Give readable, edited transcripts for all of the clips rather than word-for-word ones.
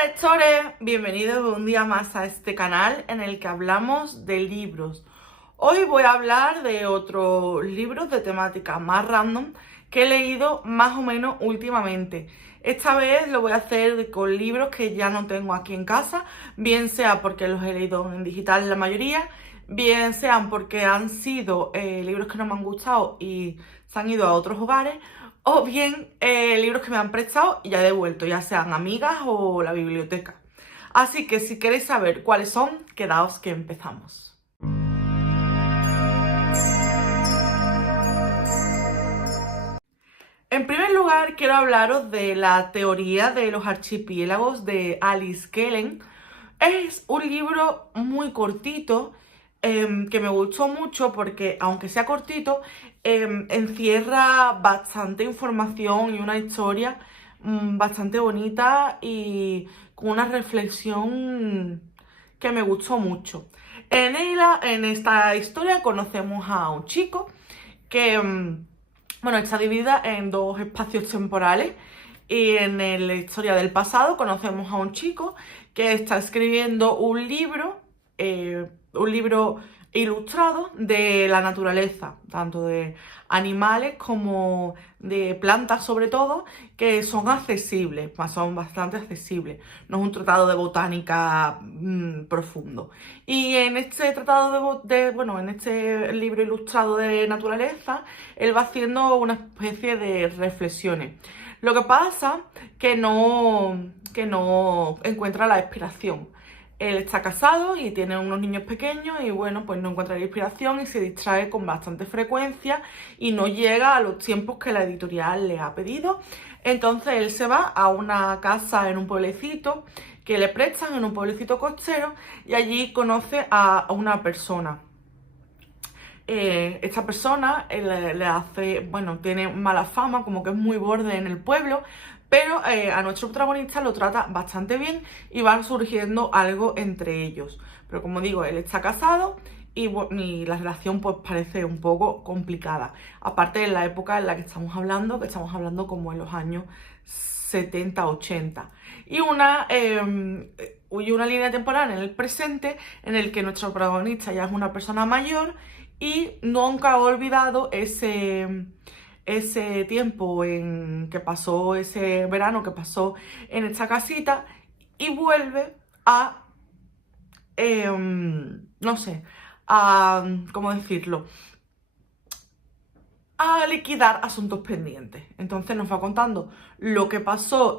Hola lectores, bienvenidos un día más a este canal en el que hablamos de libros. Hoy voy a hablar de otros libros de temática más random que he leído más o menos últimamente. Esta vez lo voy a hacer con libros que ya no tengo aquí en casa, bien sea porque los he leído en digital la mayoría, bien sean porque han sido libros que no me han gustado y se han ido a otros hogares, o bien libros que me han prestado y ya he devuelto, ya sean amigas o la biblioteca. Así que si queréis saber cuáles son, quedaos que empezamos. En primer lugar, quiero hablaros de la teoría de los archipiélagos de Alice Kellen. Es un libro muy cortito, que me gustó mucho porque, aunque sea cortito, encierra bastante información y una historia bastante bonita y con una reflexión que me gustó mucho. En esta historia conocemos a un chico que, bueno, está dividida en dos espacios temporales. Y en la historia del pasado conocemos a un chico que está escribiendo un libro ilustrado de la naturaleza, tanto de animales como de plantas sobre todo, que son accesibles, son bastante accesibles. No es un tratado de botánica profundo. Y en este en este libro ilustrado de naturaleza, él va haciendo una especie de reflexiones. Lo que pasa que no encuentra la inspiración. Él está casado y tiene unos niños pequeños y bueno, pues no encuentra la inspiración y se distrae con bastante frecuencia y no llega a los tiempos que la editorial le ha pedido. Entonces él se va a una casa en un pueblecito que le prestan, en un pueblecito costero, y allí conoce a una persona. Esta persona le hace, bueno, tiene mala fama, como que es muy borde en el pueblo, pero a nuestro protagonista lo trata bastante bien y van surgiendo algo entre ellos. Pero como digo, él está casado y la relación pues parece un poco complicada. Aparte de la época en la que estamos hablando como en los años 70-80. Y una línea temporal en el presente en el que nuestro protagonista ya es una persona mayor y nunca ha olvidado ese tiempo que pasó, ese verano que pasó en esta casita, y vuelve a, no sé, ¿cómo decirlo? A liquidar asuntos pendientes. Entonces nos va contando lo que pasó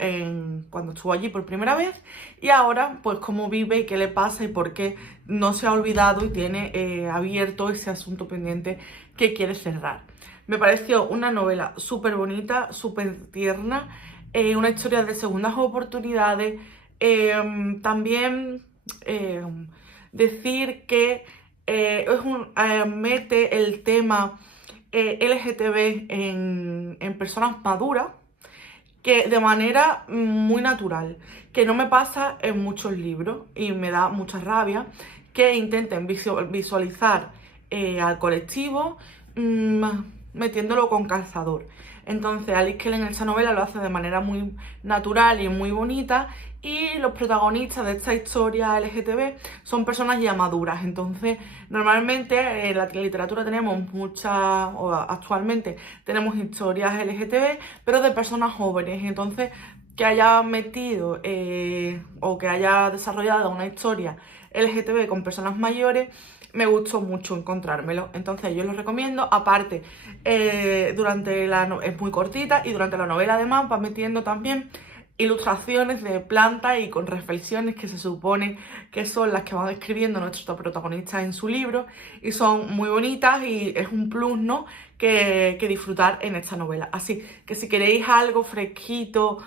cuando estuvo allí por primera vez y ahora pues cómo vive y qué le pasa y por qué no se ha olvidado y tiene abierto ese asunto pendiente que quiere cerrar. Me pareció una novela súper bonita, súper tierna, una historia de segundas oportunidades. También decir que mete el tema LGTB en personas maduras, que de manera muy natural, que no me pasa en muchos libros y me da mucha rabia que intenten visualizar al colectivo metiéndolo con calzador. Entonces Alice Kellen en esta novela lo hace de manera muy natural y muy bonita, y los protagonistas de esta historia LGTB son personas ya maduras. Entonces normalmente en la literatura tenemos o actualmente tenemos historias LGTB, pero de personas jóvenes. Entonces que haya metido o que haya desarrollado una historia LGTB con personas mayores, me gustó mucho encontrármelo. Entonces yo lo recomiendo. Aparte, es muy cortita y durante la novela además va metiendo también ilustraciones de plantas y con reflexiones que se supone que son las que van escribiendo nuestros protagonistas en su libro, y son muy bonitas y es un plus, ¿no?, que disfrutar en esta novela. Así que si queréis algo fresquito,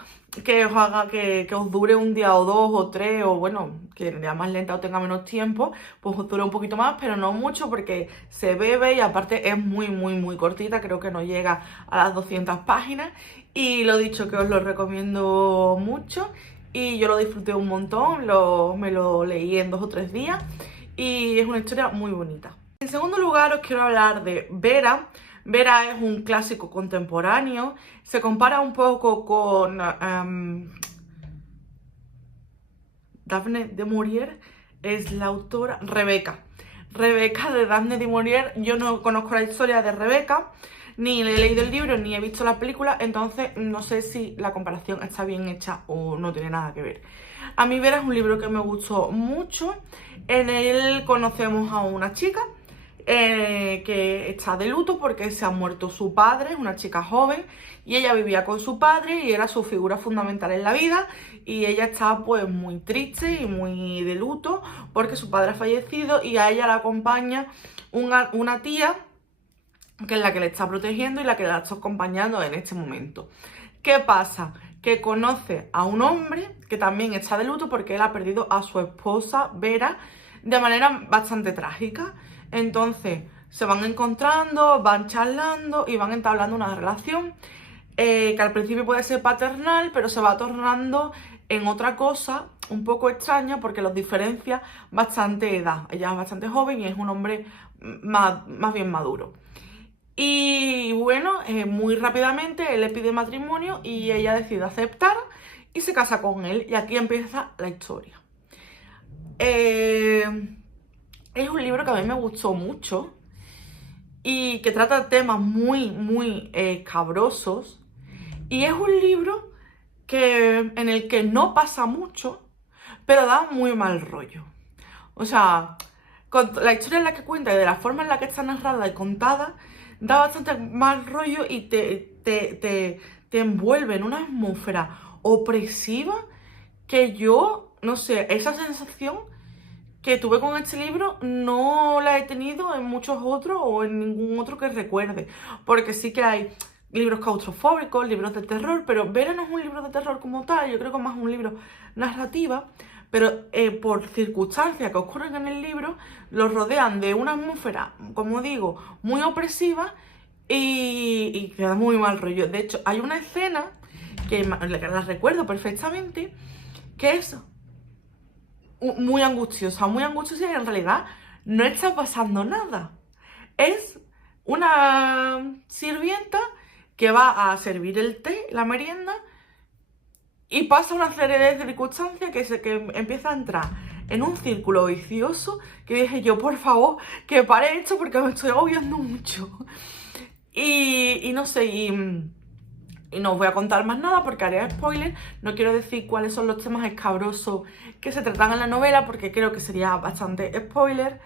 que os haga que os dure un día o dos o tres, o bueno, que sea más lenta o tenga menos tiempo, pues os dure un poquito más, pero no mucho porque se bebe y aparte es muy muy muy cortita, creo que no llega a las 200 páginas. Y lo dicho, que os lo recomiendo mucho y yo lo disfruté un montón, me lo leí en 2 o 3 días y es una historia muy bonita. En segundo lugar os quiero hablar de Vera. Vera es un clásico contemporáneo, se compara un poco con Daphne du Maurier es la autora. Rebeca de Daphne du Maurier. Yo no conozco la historia de Rebeca, ni he leído el libro, ni he visto la película, entonces no sé si la comparación está bien hecha o no tiene nada que ver. A mí Vera es un libro que me gustó mucho. En él conocemos a una chica que está de luto porque se ha muerto su padre, es una chica joven, y ella vivía con su padre y era su figura fundamental en la vida, y ella está pues muy triste y muy de luto porque su padre ha fallecido, y a ella la acompaña una tía que es la que le está protegiendo y la que la está acompañando en este momento. ¿Qué pasa? Que conoce a un hombre que también está de luto porque él ha perdido a su esposa Vera de manera bastante trágica. Entonces se van encontrando, van charlando y van entablando una relación que al principio puede ser paternal, pero se va tornando en otra cosa un poco extraña porque los diferencia bastante edad. Ella es bastante joven y es un hombre más bien maduro. Y bueno, muy rápidamente él le pide matrimonio y ella decide aceptar y se casa con él. Y aquí empieza la historia. Es un libro que a mí me gustó mucho y que trata temas muy cabrosos. Y es un libro en el que no pasa mucho, pero da muy mal rollo. O sea, con la historia en la que cuenta y de la forma en la que está narrada y contada, da bastante mal rollo y te envuelve en una atmósfera opresiva que yo, no sé, esa sensación que tuve con este libro no la he tenido en muchos otros o en ningún otro que recuerde. Porque sí que hay libros claustrofóbicos, libros de terror, pero Vera no es un libro de terror como tal, yo creo que es más un libro narrativa, pero por circunstancias que ocurren en el libro, los rodean de una atmósfera, como digo, muy opresiva y que da muy mal rollo. De hecho, hay una escena que la recuerdo perfectamente, que es muy angustiosa y en realidad no está pasando nada. Es una sirvienta que va a servir el té, la merienda, y pasa una serie de circunstancias que empieza a entrar en un círculo vicioso que dije yo, por favor, que pare esto porque me estoy agobiando mucho. Y no sé, y no os voy a contar más nada porque haría spoiler. No quiero decir cuáles son los temas escabrosos que se tratan en la novela porque creo que sería bastante spoiler.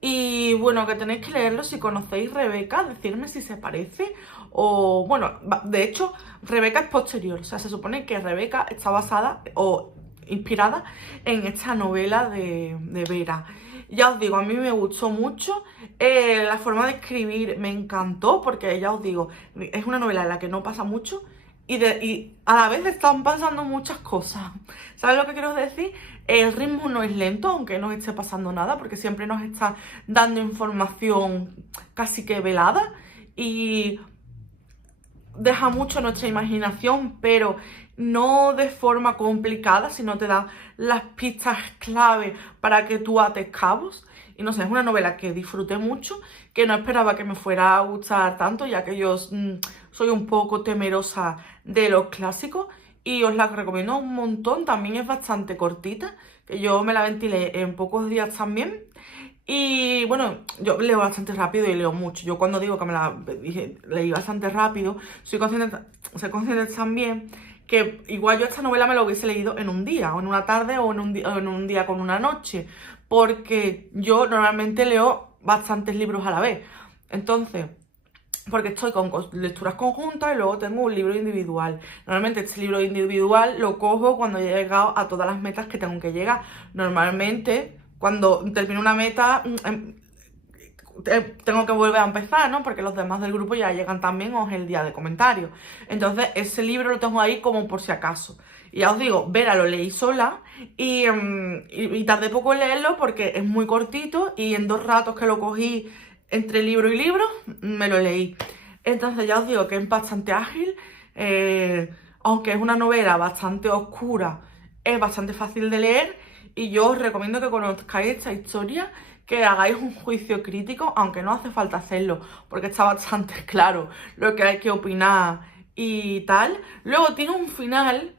Y bueno, que tenéis que leerlo si conocéis Rebeca, decirme si se parece o... Bueno, de hecho, Rebeca es posterior, o sea, se supone que Rebeca está basada o inspirada en esta novela de Vera. Ya os digo, a mí me gustó mucho, la forma de escribir me encantó porque ya os digo, es una novela en la que no pasa mucho y a la vez están pasando muchas cosas. ¿Sabes lo que quiero decir? El ritmo no es lento, aunque no esté pasando nada, porque siempre nos está dando información casi que velada y deja mucho nuestra imaginación, pero no de forma complicada, sino te da las pistas clave para que tú ates cabos. Y no sé, es una novela que disfruté mucho, que no esperaba que me fuera a gustar tanto, ya que yo soy un poco temerosa de los clásicos y os la recomiendo un montón. También es bastante cortita, que yo me la ventilé en pocos días también. Y bueno, yo leo bastante rápido y leo mucho. Yo cuando digo que leí bastante rápido, soy consciente también que igual yo esta novela me la hubiese leído en un día, o en una tarde, o en un día con una noche, porque yo normalmente leo bastantes libros a la vez. Entonces, porque estoy con lecturas conjuntas y luego tengo un libro individual. Normalmente este libro individual lo cojo cuando he llegado a todas las metas que tengo que llegar. Normalmente, cuando termino una meta, tengo que volver a empezar, ¿no? Porque los demás del grupo ya llegan también o es el día de comentarios. Entonces, ese libro lo tengo ahí como por si acaso. Y ya os digo, Vera lo leí sola y tardé poco en leerlo porque es muy cortito y en 2 ratos que lo cogí entre libro y libro, me lo leí. Entonces ya os digo que es bastante ágil, aunque es una novela bastante oscura, es bastante fácil de leer y yo os recomiendo que conozcáis esta historia, que hagáis un juicio crítico, aunque no hace falta hacerlo, porque está bastante claro lo que hay que opinar y tal. Luego tiene un final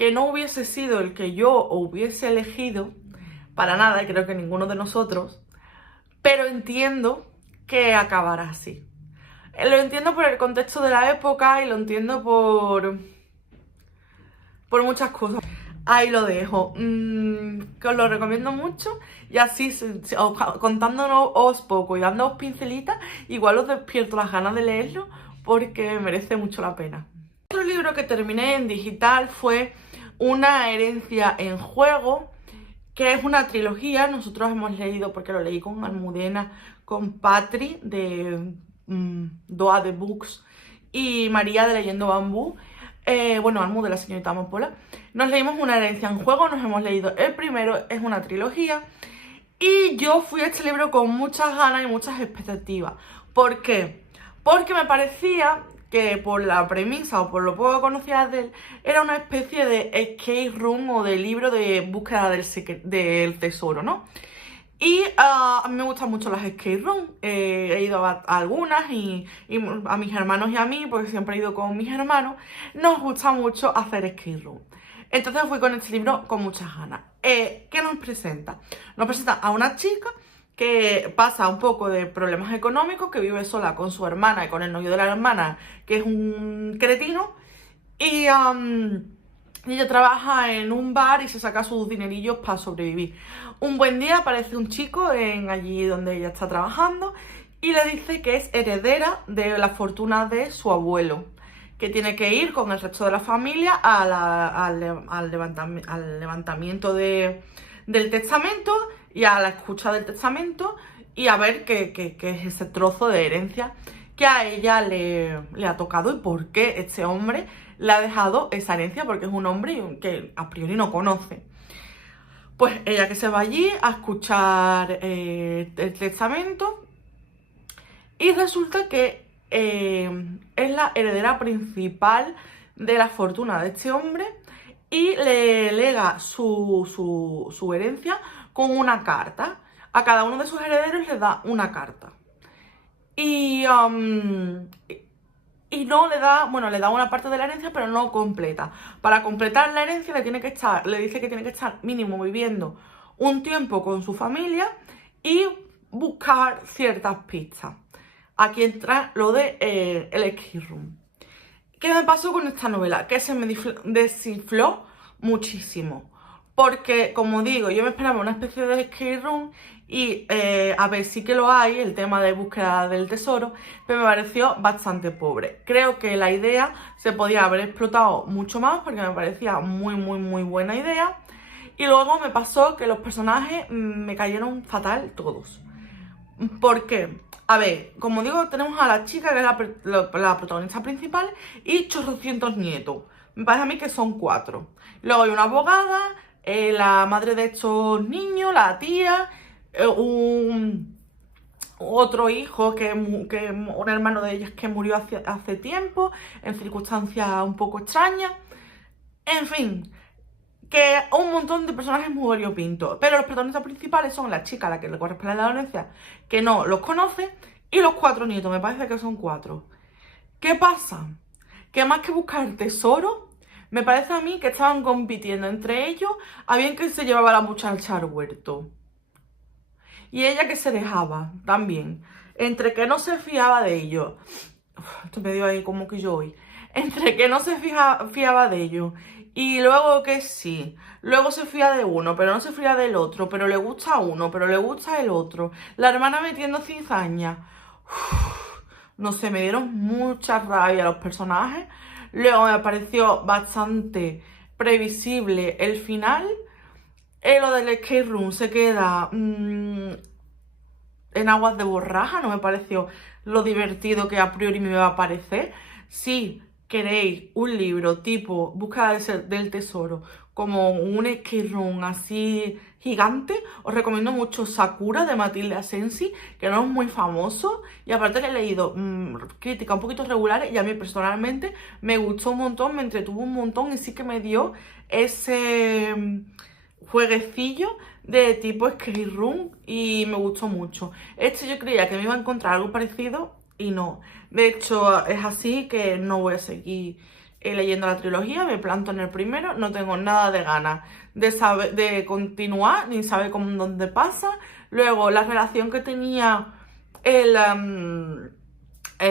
que no hubiese sido el que yo hubiese elegido, para nada, y creo que ninguno de nosotros, pero entiendo que acabará así. Lo entiendo por el contexto de la época y lo entiendo por muchas cosas. Ahí lo dejo, que os lo recomiendo mucho y así contándonos poco y dándoos pincelitas, igual os despierto las ganas de leerlo porque merece mucho la pena. Otro libro que terminé en digital fue Una herencia en juego, que es una trilogía. Nosotros hemos leído, porque lo leí con Almudena, con Patri de Doa de Books y María de Leyendo Bambú, bueno, Almu de la señorita Amapola. Nos leímos Una herencia en juego, nos hemos leído el primero, es una trilogía. Y yo fui a este libro con muchas ganas y muchas expectativas. ¿Por qué? Porque me parecía que por la premisa o por lo poco que conocía de él, era una especie de escape room o de libro de búsqueda del tesoro, ¿no? Y a mí me gustan mucho las escape rooms, he ido a algunas y a mis hermanos y a mí, porque siempre he ido con mis hermanos, nos gusta mucho hacer escape room. Entonces fui con este libro con muchas ganas. ¿Qué nos presenta? Nos presenta a una chica que pasa un poco de problemas económicos, que vive sola con su hermana y con el novio de la hermana, que es un cretino, y ella trabaja en un bar y se saca sus dinerillos para sobrevivir. Un buen día aparece un chico en allí donde ella está trabajando y le dice que es heredera de la fortuna de su abuelo, que tiene que ir con el resto de la familia al levantamiento del testamento y a la escucha del testamento y a ver qué es ese trozo de herencia que a ella le ha tocado y por qué este hombre le ha dejado esa herencia, porque es un hombre que a priori no conoce. Pues ella que se va allí a escuchar el testamento y resulta que es la heredera principal de la fortuna de este hombre y le lega su herencia con una carta. A cada uno de sus herederos les da una carta. Y no le da, bueno, le da una parte de la herencia, pero no completa. Para completar la herencia le dice que tiene que estar mínimo viviendo un tiempo con su familia y buscar ciertas pistas. Aquí entra lo de el escape room. ¿Qué me pasó con esta novela? Que se me desinfló muchísimo. Porque, como digo, yo me esperaba una especie de escape room y, a ver, sí que lo hay, el tema de búsqueda del tesoro, pero me pareció bastante pobre. Creo que la idea se podía haber explotado mucho más porque me parecía muy, muy, muy buena idea. Y luego me pasó que los personajes me cayeron fatal todos. ¿Por qué? A ver, como digo, tenemos a la chica que es la protagonista principal y chorrocientos nietos. Me parece a mí que son 4. Luego hay una abogada, la madre de estos niños, la tía, otro hijo que un hermano de ellas que murió hace tiempo, en circunstancias un poco extrañas. En fin, que un montón de personajes muy variopintos. Pero los protagonistas principales son la chica a la que le corresponde la herencia, que no los conoce, y los 4 nietos, me parece que son 4. ¿Qué pasa? Que más que buscar el tesoro, me parece a mí que estaban compitiendo entre ellos a bien que se llevaba la muchacha al huerto. Y ella que se dejaba también. Entre que no se fiaba de ellos. Esto me dio ahí como que yo hoy. Entre que no se fiaba de ellos. Y luego que sí. Luego se fía de uno, pero no se fía del otro. Pero le gusta a uno, pero le gusta el otro. La hermana metiendo cizaña. No sé, me dieron mucha rabia los personajes. Luego me pareció bastante previsible el final. Lo del escape room se queda en aguas de borraja. No me pareció lo divertido que a priori me iba a parecer. Si queréis un libro tipo Búsqueda del Tesoro, como un escape room así gigante, os recomiendo mucho Sakura de Matilde Asensi, que no es muy famoso y aparte le he leído críticas un poquito regulares y a mí personalmente me gustó un montón, me entretuvo un montón y sí que me dio ese jueguecillo de tipo escape room y me gustó mucho. Yo creía que me iba a encontrar algo parecido y no. De hecho, es así que no voy a seguir leyendo la trilogía, me planto en el primero, no tengo nada de ganas de continuar, ni saber dónde pasa. Luego, la relación que tenía el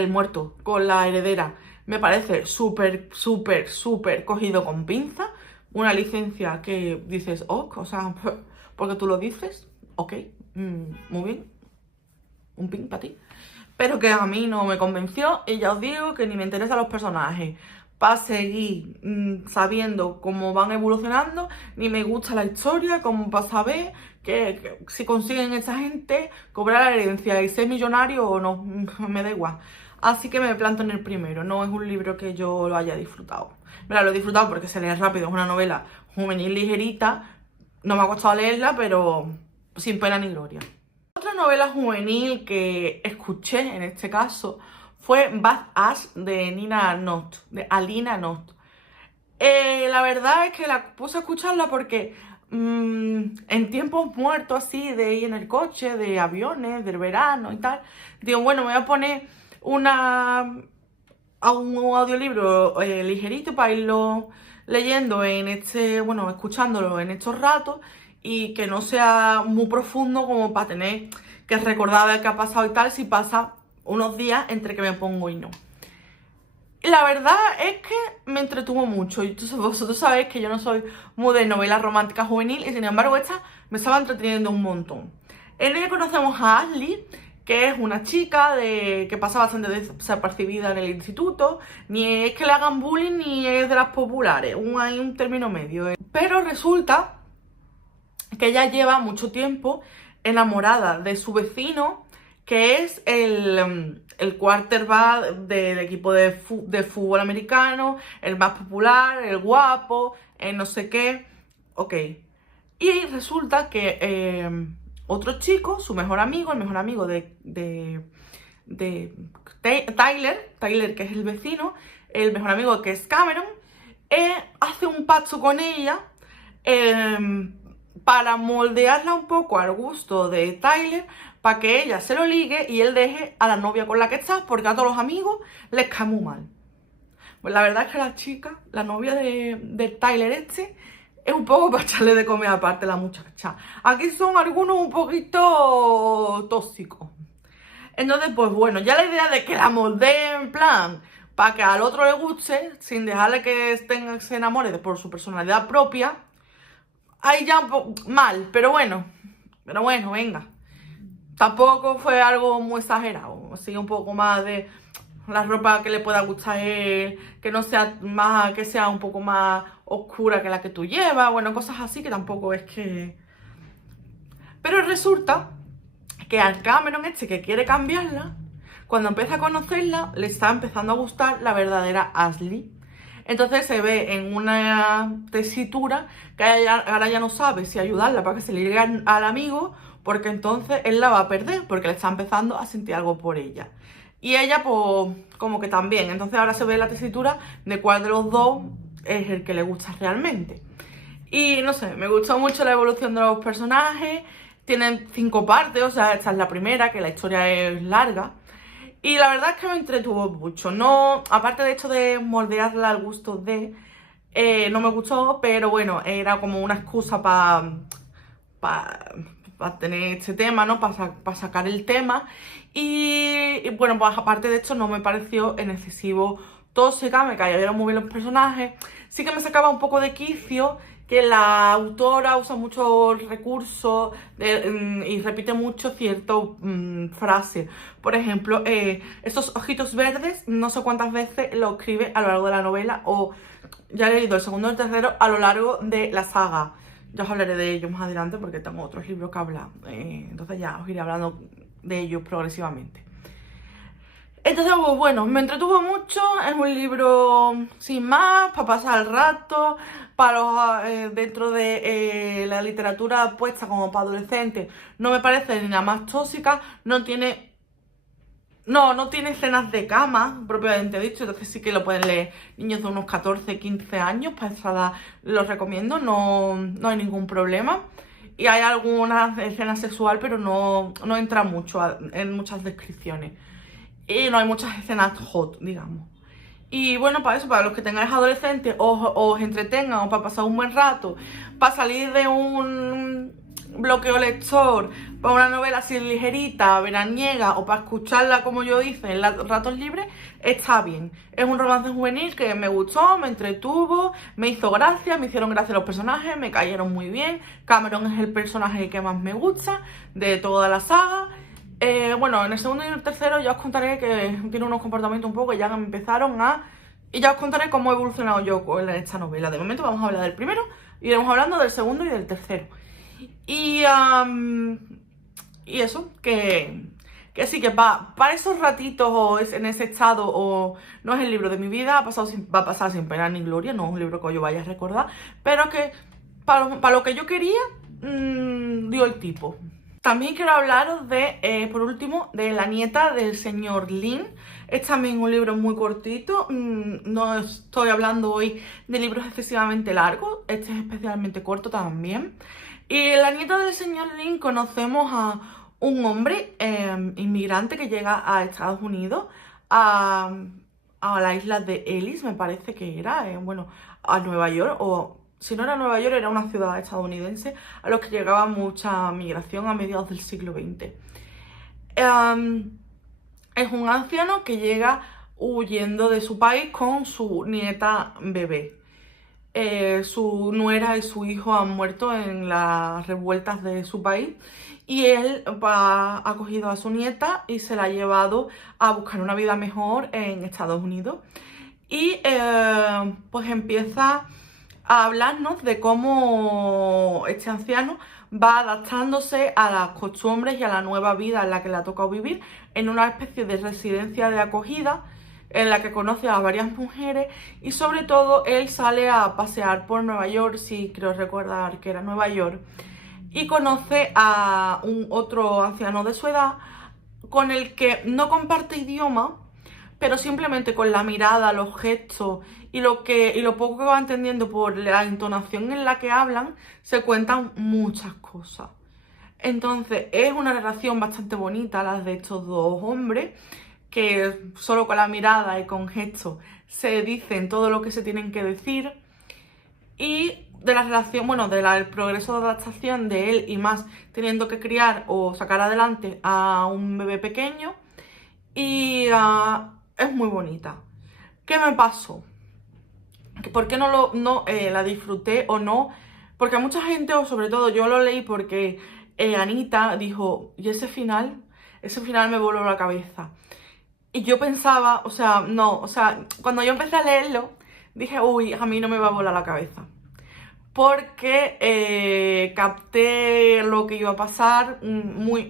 muerto con la heredera me parece súper, súper, súper cogido con pinza. Una licencia que dices, ok, o sea, porque tú lo dices, ok, muy bien, un pin para ti. Pero que a mí no me convenció y ya os digo que ni me interesan los personajes para seguir sabiendo cómo van evolucionando, ni me gusta la historia como para saber que si consiguen esa gente cobrar la herencia y ser millonario o no, me da igual. Así que me planto en el primero, no es un libro que yo lo haya disfrutado. Mira, lo he disfrutado porque se lee rápido, es una novela juvenil ligerita, no me ha costado leerla, pero sin pena ni gloria. Otra novela juvenil que escuché en este caso fue Bad Ash de Nina Not, de Alina Not. La verdad es que la puse a escucharla porque en tiempos muertos así, de ir en el coche, de aviones, del verano y tal, digo, bueno, me voy a poner un audiolibro ligerito para irlo leyendo bueno, escuchándolo en estos ratos y que no sea muy profundo como para tener que recordar de qué ha pasado y tal si pasa unos días entre que me pongo y no. La verdad es que me entretuvo mucho y vosotros sabéis que yo no soy muy de novela romántica juvenil y sin embargo esta me estaba entreteniendo un montón. En ella conocemos a Ashley, que es una chica que pasa bastante desapercibida en el instituto, ni es que le hagan bullying ni es de las populares, hay un término medio. Pero resulta que ella lleva mucho tiempo enamorada de su vecino, que es el quarterback del equipo de fútbol americano, el más popular, el guapo, no sé qué, ok. Y resulta que otro chico, su mejor amigo, el mejor amigo de Tyler, que es el vecino, el mejor amigo que es Cameron, hace un pacto con ella para moldearla un poco al gusto de Tyler, para que ella se lo ligue y él deje a la novia con la que está, porque a todos los amigos les cae muy mal. Pues la verdad es que la chica, la novia de Tyler es un poco para echarle de comer aparte a la muchacha. Aquí son algunos un poquito tóxicos. Entonces, pues bueno, ya la idea de que la moldee en plan para que al otro le guste, sin dejarle que se enamore por su personalidad propia, ahí ya un poco mal, pero bueno, venga. Tampoco fue algo muy exagerado, así un poco más de la ropa que le pueda gustar a él, que no sea más, que sea un poco más oscura que la que tú llevas, bueno, cosas así que tampoco es que... Pero resulta que al Cameron que quiere cambiarla, cuando empieza a conocerla, le está empezando a gustar la verdadera Ashley. Entonces se ve en una tesitura que ahora ya no sabe si ayudarla para que se le llegue al amigo, porque entonces él la va a perder, porque le está empezando a sentir algo por ella. Y ella, pues, como que también. Entonces ahora se ve la tesitura de cuál de los dos es el que le gusta realmente. Y no sé, me gustó mucho la evolución de los personajes. Tienen 5 partes, o sea, esta es la primera, que la historia es larga. Y la verdad es que me entretuvo mucho. No, aparte de hecho de moldearla al gusto no me gustó, pero bueno, era como una excusa para tener este tema, ¿no? Para sacar el tema. Y bueno, pues aparte de esto no me pareció en excesivo tóxica, me cayeron muy bien los personajes. Sí que me sacaba un poco de quicio que la autora usa muchos recursos y repite mucho ciertas frases. Por ejemplo, esos ojitos verdes, no sé cuántas veces lo escribe a lo largo de la novela, o ya he leído el segundo y el tercero a lo largo de la saga. Ya os hablaré de ellos más adelante porque tengo otros libros que hablar. Entonces ya os iré hablando de ellos progresivamente. Entonces, pues bueno, me entretuvo mucho, es un libro sin más, para pasar el rato, dentro de la literatura puesta como para adolescentes, no me parece ni la más tóxica, no tiene escenas de cama, propiamente dicho, entonces sí que lo pueden leer niños de unos 14, 15 años, para esa edad los recomiendo, no hay ningún problema. Y hay algunas escenas sexuales, pero no entra mucho en muchas descripciones. Y no hay muchas escenas hot, digamos. Y bueno, para eso, para los que tengáis adolescentes, os entretengan o para pasar un buen rato, para salir de un bloqueo lector, para una novela así ligerita, veraniega, o para escucharla como yo hice en los ratos libres, está bien. Es un romance juvenil que me gustó, me entretuvo, me hizo gracia, me hicieron gracia los personajes, me cayeron muy bien. Cameron es el personaje que más me gusta de toda la saga. Bueno, en el segundo y el tercero ya os contaré que tiene unos comportamientos un poco que ya me empezaron a... Y ya os contaré cómo he evolucionado yo en esta novela. De momento vamos a hablar del primero, y iremos hablando del segundo y del tercero. Y eso, que sí, que para esos ratitos o en ese estado, o no es el libro de mi vida, va a pasar sin pena ni gloria, no es un libro que yo vaya a recordar, pero que para lo que yo quería, dio el tipo. También quiero hablaros de, por último, de La nieta del señor Lin. Es también un libro muy cortito, no estoy hablando hoy de libros excesivamente largos, este es especialmente corto también. Y en La nieta del señor Lin conocemos a un hombre inmigrante que llega a Estados Unidos, a la isla de Ellis, me parece que era, bueno, a Nueva York, o si no era Nueva York, era una ciudad estadounidense a los que llegaba mucha migración a mediados del siglo XX. Es un anciano que llega huyendo de su país con su nieta bebé. Su nuera y su hijo han muerto en las revueltas de su país, y él ha acogido a su nieta y se la ha llevado a buscar una vida mejor en Estados Unidos. Y pues empieza a hablarnos de cómo este anciano va adaptándose a las costumbres y a la nueva vida en la que le ha tocado vivir en una especie de residencia de acogida en la que conoce a varias mujeres, y sobre todo él sale a pasear por Nueva York, sí creo recordar que era Nueva York, y conoce a un otro anciano de su edad con el que no comparte idioma, pero simplemente con la mirada, los gestos y lo poco que va entendiendo por la entonación en la que hablan, se cuentan muchas cosas. Entonces es una relación bastante bonita la de estos dos hombres, que solo con la mirada y con gestos se dicen todo lo que se tienen que decir. Y de la relación, bueno, del progreso de adaptación de él, y más teniendo que criar o sacar adelante a un bebé pequeño. Y es muy bonita. ¿Qué me pasó? ¿Por qué no la disfruté o no? Porque a mucha gente, o sobre todo yo lo leí porque Anita dijo, y ese final me voló la cabeza. Y yo pensaba, o sea, no, o sea, cuando yo empecé a leerlo, dije, uy, a mí no me va a volar la cabeza. Porque capté lo que iba a pasar muy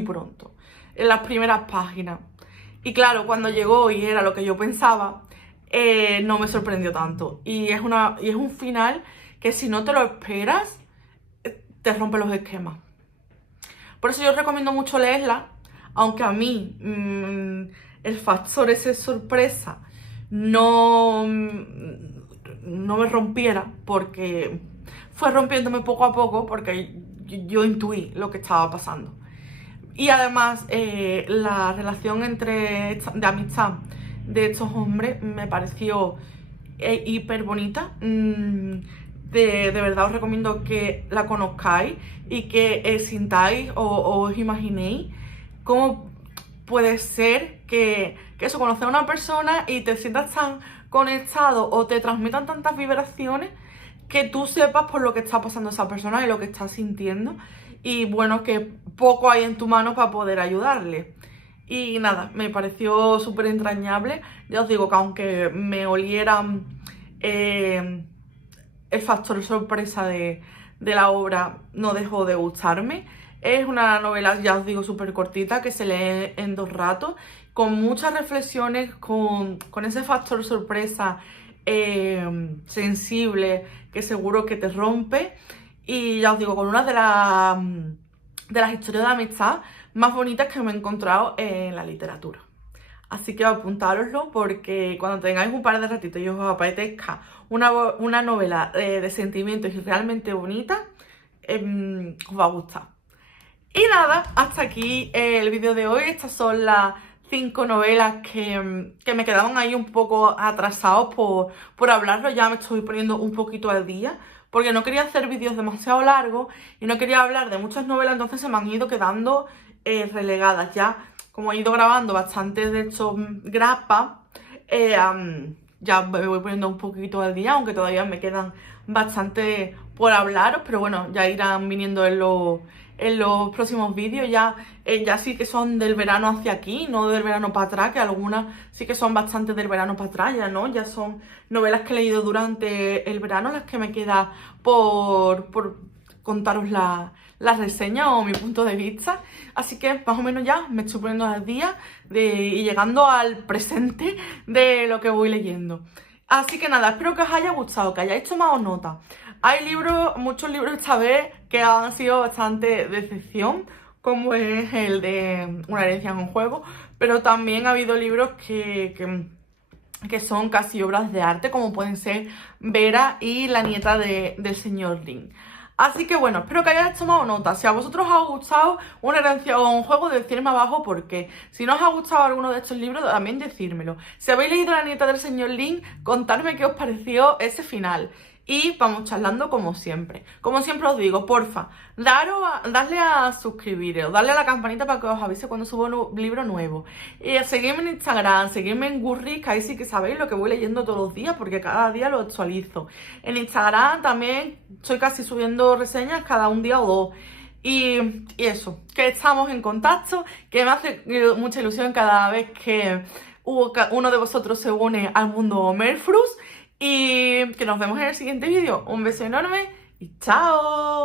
pronto, en las primeras páginas. Y claro, cuando llegó y era lo que yo pensaba, no me sorprendió tanto. Y es un final que si no te lo esperas, te rompe los esquemas. Por eso yo recomiendo mucho leerla, aunque a mí el factor ese sorpresa no me rompiera, porque fue rompiéndome poco a poco, porque yo intuí lo que estaba pasando. Y además la relación de amistad de estos hombres me pareció hiper bonita. De verdad os recomiendo que la conozcáis y que sintáis o os imaginéis cómo puede ser que eso, conocer a una persona y te sientas tan conectado o te transmitan tantas vibraciones que tú sepas por lo que está pasando esa persona y lo que está sintiendo, y bueno, que poco hay en tu mano para poder ayudarle. Y nada, me pareció súper entrañable. Ya os digo que aunque me olieran el factor sorpresa de la obra, no dejó de gustarme. Es una novela, ya os digo, súper cortita, que se lee en 2 ratos, con muchas reflexiones, con ese factor sorpresa sensible, que seguro que te rompe. Y ya os digo, con una de las historias de amistad más bonitas que me he encontrado en la literatura. Así que apuntároslo, porque cuando tengáis un par de ratitos y os apetezca una novela de sentimientos y realmente bonita, os va a gustar. Y nada, hasta aquí el vídeo de hoy. Estas son las 5 novelas que me quedaban ahí un poco atrasados por hablarlo. Ya me estoy poniendo un poquito al día, porque no quería hacer vídeos demasiado largos y no quería hablar de muchas novelas, entonces se me han ido quedando relegadas. Ya, como he ido grabando bastante de estos grapas, ya me voy poniendo un poquito al día, aunque todavía me quedan bastante por hablaros, pero bueno, ya irán viniendo en los próximos vídeos. Ya sí que son del verano hacia aquí, no del verano para atrás, que algunas sí que son bastante del verano para atrás, ya no, ya son novelas que he leído durante el verano, las que me queda por contaros la reseña o mi punto de vista. Así que más o menos ya me estoy poniendo al día y llegando al presente de lo que voy leyendo. Así que nada, espero que os haya gustado, que hayáis tomado nota. Hay muchos libros esta vez que han sido bastante decepción, como es el de Una herencia en un juego, pero también ha habido libros que son casi obras de arte, como pueden ser Vera y la nieta del señor Lin. Así que bueno, espero que hayáis tomado nota. Si a vosotros os ha gustado Una herencia o un juego, decirme abajo por qué. Si no os ha gustado alguno de estos libros, también decírmelo. Si habéis leído La nieta del señor Lin, contadme qué os pareció ese final. Y vamos charlando como siempre. Como siempre os digo, porfa, dadle a suscribiros, darle a la campanita para que os avise cuando subo un libro nuevo. Y seguidme en Instagram, seguidme en Goodreads, que ahí sí que sabéis lo que voy leyendo todos los días, porque cada día lo actualizo. En Instagram también estoy casi subiendo reseñas cada un día o dos. Y eso, que estamos en contacto, que me hace mucha ilusión cada vez que uno de vosotros se une al mundo Merfrus. Y que nos vemos en el siguiente vídeo. Un beso enorme y chao.